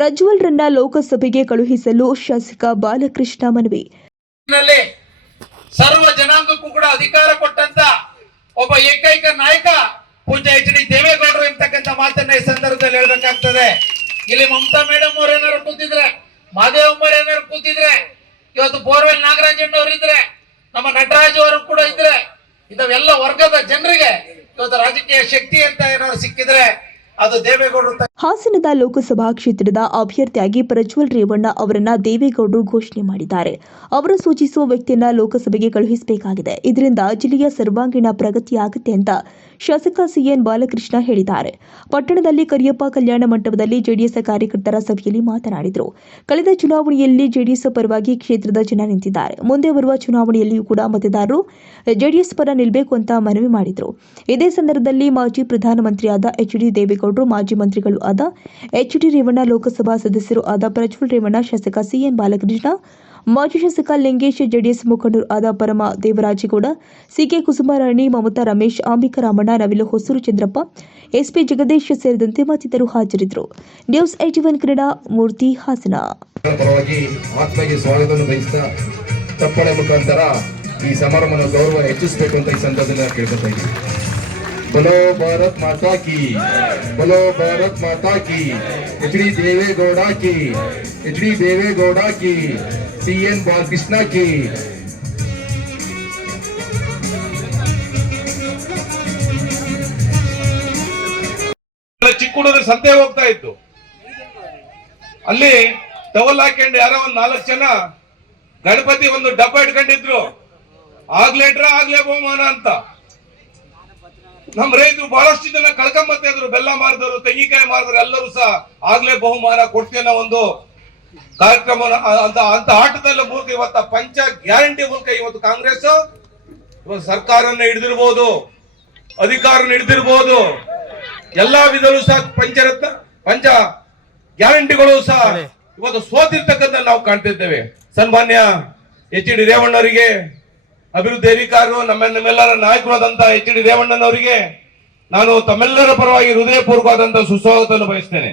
ಪ್ರಜ್ವಲ್ರನ್ನ ಲೋಕಸಭೆಗೆ ಕಳುಹಿಸಲು ಶಾಸಕ ಬಾಲಕೃಷ್ಣ ಮನವಿ. ಸರ್ವ ಜನಾಂಗಕ್ಕೂ ಕೂಡ ಅಧಿಕಾರ ಕೊಟ್ಟಂತ ಒಬ್ಬ ಏಕೈಕ ನಾಯಕ ಪೂಜೆ ಎಚ್ ಡಿ ದೇವೇಗೌಡರು ಎಂತಕ್ಕಂಥ ಮಾತನ್ನ ಈ ಸಂದರ್ಭದಲ್ಲಿ ಹೇಳ್ಬೇಕಾಗ್ತದೆ. ಇಲ್ಲಿ ಮಮತಾ ಮೇಡಮ್ ಅವ್ರು ಏನಾರು ಕೂತಿದ್ರೆ ಮಾದೇವಮ್ಮರು ಏನಾರು ಕೂತಿದ್ರೆ, ಇವತ್ತು ಬೋರ್ವೆಲ್ ನಾಗರಾಜಣ್ಣವ್ರು ಇದ್ರೆ, ನಮ್ಮ ನಟರಾಜ್ ಅವರು ಕೂಡ ಇದ್ರೆ, ಇದವೆಲ್ಲ ವರ್ಗದ ಜನರಿಗೆ ಇವತ್ತು ರಾಜಕೀಯ ಶಕ್ತಿ ಅಂತ ಏನಾದ್ರು ಸಿಕ್ಕಿದ್ರೆ ಅದು ದೇವೇಗೌಡರು ಹಾಸನದ ಲೋಕಸಭಾ ಕ್ಷೇತ್ರದ ಅಭ್ಯರ್ಥಿಯಾಗಿ ಪ್ರಜ್ವಲ್ ರೇವಣ್ಣ ಅವರನ್ನ ದೇವೇಗೌಡರು ಘೋಷಣೆ ಮಾಡಿದ್ದಾರೆ. ಅವರು ಸೂಚಿಸುವ ವ್ಯಕ್ತಿಯನ್ನ ಲೋಕಸಭೆಗೆ ಕಳುಹಿಸಬೇಕಾಗಿದೆ. ಇದರಿಂದ ಜಿಲ್ಲೆಯ ಸರ್ವಾಂಗೀಣ ಪ್ರಗತಿಯಾಗುತ್ತೆ ಅಂತ ಶಾಸಕ ಸಿಎನ್ ಬಾಲಕೃಷ್ಣ ಹೇಳಿದ್ದಾರೆ. ಪಟ್ಟಣದಲ್ಲಿ ಕರಿಯಪ್ಪ ಕಲ್ಯಾಣ ಮಂಟಪದಲ್ಲಿ ಜೆಡಿಎಸ್ ಕಾರ್ಯಕರ್ತರ ಸಭೆಯಲ್ಲಿ ಮಾತನಾಡಿದರು. ಕಳೆದ ಚುನಾವಣೆಯಲ್ಲಿ ಜೆಡಿಎಸ್ ಪರವಾಗಿ ಕ್ಷೇತ್ರದ ಜನ ನಿಂತಿದ್ದಾರೆ. ಮುಂದೆ ಬರುವ ಚುನಾವಣೆಯಲ್ಲಿಯೂ ಕೂಡ ಮತದಾರರು ಜೆಡಿಎಸ್ ಪರ ನಿಲ್ಲಬೇಕು ಅಂತ ಮನವಿ ಮಾಡಿದರು. ಇದೇ ಸಂದರ್ಭದಲ್ಲಿ ಮಾಜಿ ಪ್ರಧಾನಮಂತ್ರಿಯಾದ ಎಚ್ ಡಿ ದೇವೇಗೌಡರು, ಮಾಜಿ ಮಂತ್ರಿಗಳು ಆದ ಎಚ್ ಡಿ ರೇವಣ್ಣ ಲೋಕಸಭಾ ಸದಸ್ಯರು ಆದ ಪ್ರಜ್ವಲ್ ರೇವಣ್ಣ, ಶಾಸಕ ಸಿಎನ್ ಬಾಲಕೃಷ್ಣ ಮಾಜಿ ಶಾಸಕ ಲಿಂಗೇಶ್ ಜೆಡಿಎಸ್ ಮುಖಂಡರು ಆದ ಪರಮ ದೇವರಾಜೇಗೌಡ, ಸಿಕೆ ಕುಸುಮಾರಾಣಿ, ಮಮತಾ ರಮೇಶ್, ಅಂಬಿಕಾ ರಾಮಣ್ಣ, ನವಿಲು ಹೊಸೂರು ಚಂದ್ರಪ್ಪ, ಎಸ್ಪಿ ಜಗದೀಶ್ ಸೇರಿದಂತೆ ಮತ್ತಿತರರು ಹಾಜರಿದ್ದರು. ನ್ಯೂಸ್ ಏಟಿವನ್ ಕ್ರೀಡಾ, ಮೂರ್ತಿ ಹಾಸನ. ಈ ಸಮಾರಂಭದ ಗೌರವ ಹೆಚ್ಚಿಸಬೇಕು ಅಂತ ಈ ಸಂದರ್ಭದಲ್ಲಿ ಇದ್ದೀನಿ. ಬಲೋ ಭಾರತ್ ಮಾತಾ ಕಿ ಬಲೋ ಭಾರತ್ ಮಾತಾ ಕಿ ಎಚ್ ಡಿ ದೇವೇಗೌಡ ಕಿ ಎಚ್ ಡಿ ದೇವೇಗೌಡ ಕಿ ಸಿ ಎನ್ ಬಾಲಕೃಷ್ಣ ಕಿ ಚಿಕ್ಕ ಸಂತೆ ಹೋಗ್ತಾ ಇತ್ತು. ಅಲ್ಲಿ ಟವಲ್ ಹಾಕೊಂಡು ಯಾರೋ ಒಂದ್ ನಾಲ್ಕು ಜನ ಗಣಪತಿ ಒಂದು ಡಬ್ಬ ಇಟ್ಕೊಂಡಿದ್ರು. ಆಗ್ಲೇಟ್ರ ಆಗ್ಲೇ ಬಹುಮಾನ ಅಂತ. ನಮ್ ರೈತರು ಬಹಳಷ್ಟು ಜನ ಕಳ್ಕೊಂಬತ್ತೆ ಇದ್ರು ಬೆಲ್ಲ ಮಾರಿದವರು ತೆಂಗಿನಕಾಯಿ ಮಾರಿದ್ರು ಎಲ್ಲರೂ ಸಹ ಆಗ್ಲೇ ಬಹುಮಾನ ಕೊಡ್ತೀವಿ ಅನ್ನೋ ಒಂದು ಕಾರ್ಯಕ್ರಮ ಅಂತ ಅಂತ ಆಟದಲ್ಲಿ ಮೂಲಕ ಇವತ್ತ ಪಂಚ ಗ್ಯಾರಂಟಿ ಮೂಲಕ ಇವತ್ತು ಕಾಂಗ್ರೆಸ್ ಸರ್ಕಾರನ್ನ ಹಿಡಿದಿರ್ಬೋದು ಅಧಿಕಾರ ಹಿಡಿದಿರ್ಬೋದು. ಎಲ್ಲಾ ವಿಧಗಳು ಸಹ ಪಂಚರತ್ನ ಪಂಚ ಗ್ಯಾರಂಟಿಗಳು ಸಹ ಇವತ್ತು ಸೋತಿರ್ತಕ್ಕಂಥ ನಾವು ಕಾಣ್ತಿದ್ದೇವೆ. ಸನ್ಮಾನ್ಯ ಎಚ್ ಡಿ ರೇವಣ್ಣವರಿಗೆ ಅಭಿವೃದ್ಧಿ ಅಧಿಕಾರಿಗಳು ನಮ್ಮ ನಮ್ಮೆಲ್ಲರ ನಾಯಕರಾದಂತಹ ಎಚ್ ಡಿ ರೇವಣ್ಣನವರಿಗೆ ನಾನು ತಮ್ಮೆಲ್ಲರ ಪರವಾಗಿ ಹೃದಯಪೂರ್ವಕವಾದಂತಹ ಸುಸ್ವಾಗತವನ್ನು ಬಯಸ್ತೇನೆ.